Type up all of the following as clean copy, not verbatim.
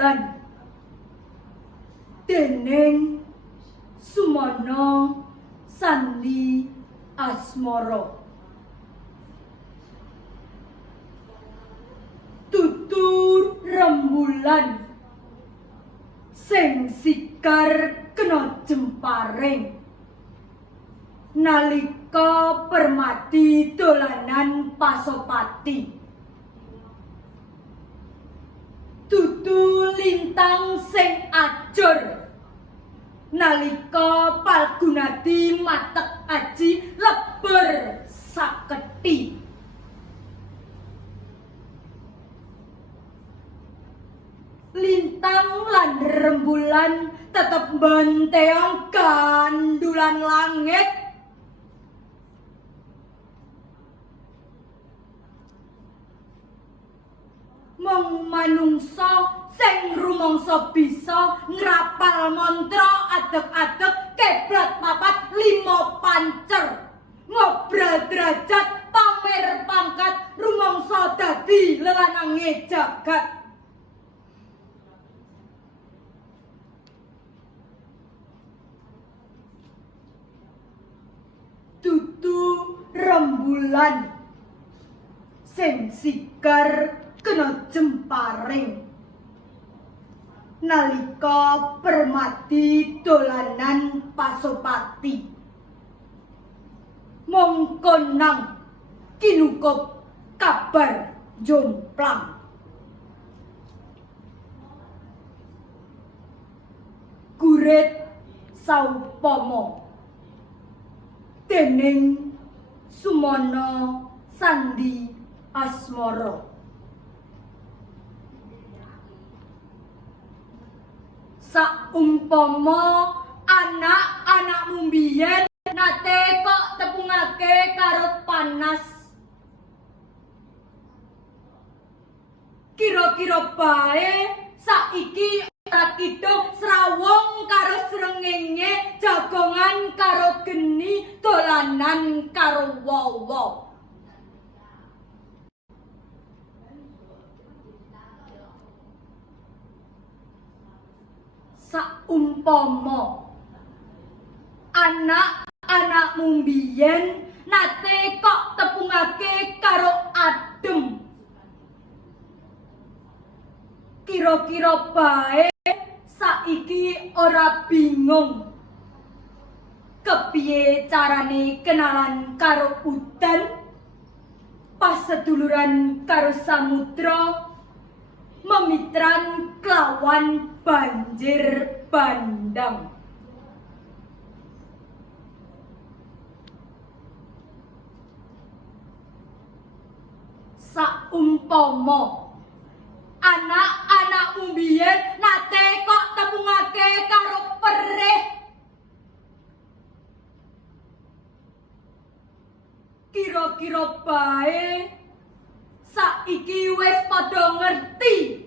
rembulan dening Sumono Sandi Asmara. Tutur rembulan sing sikar kena jemparing nalika Permati dolanan Pasopati. Dudu lintang sing ajur nalika Palgunadi matek aji lebur saketi. Lintang lan rembulan tetep benteong gandulan langit. Mung manungsa sing rumangsa bisa ngrapal mantra adeg-adeg keblat papat 5 pancer. Ngobrol derajat pamer pangkat rumangsa dadi lelanange jagat. Dudu rembulan sing sikar kena jemparing nalika Permati dolanan Pasopati. Mongko nang kinukup kabar jomplang. Gurit saupama dening Sumono Sandi Asmara. Saumpama anak-anakmu mbiyen nate kok tepungake karo panas, kira-kira bae saiki ora kidung srawung karo srengenge, jagongan karo geni, dolanan karo wowo. Saumpama anak-anakmu mbiyen nate kok tepungake karo adem, kira-kira bae saiki ora bingung kepiye carane kenalan karo udan, paseduluran karo samudra, memitran klawan banjir bandang. Saumpama anak-anakmu mbiyen nate kok tepungake karo perih, kira-kira bae saiki wis padha ngerti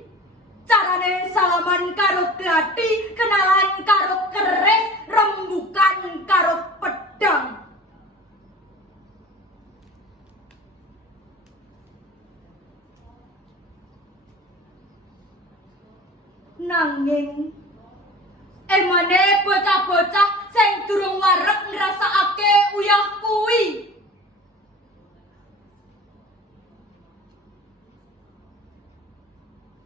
carane salaman karo glathi, kenalan karo keris, rembukan karo pedang. Nanging emane bocah-bocah sing durung wareg ngrasakake uyah kuwi.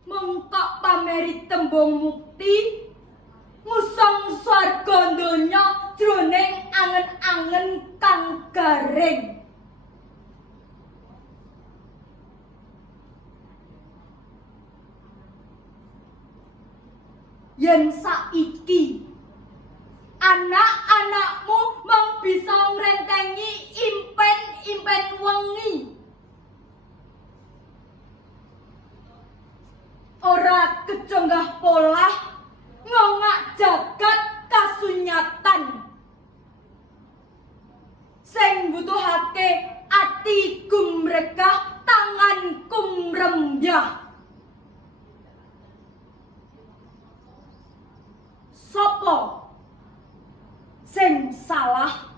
Mengkok pameri tembung mukti ngusung swarga donya jroning angen-angen kang garing. Yen saiki anak-anakmu mung bisa ngrentengi impen-impen wengi, ora kejonggah polah ngongak jagat kasunyatan, sing butuhake ati gumregah tangan kumrembyah. Sopo sing salah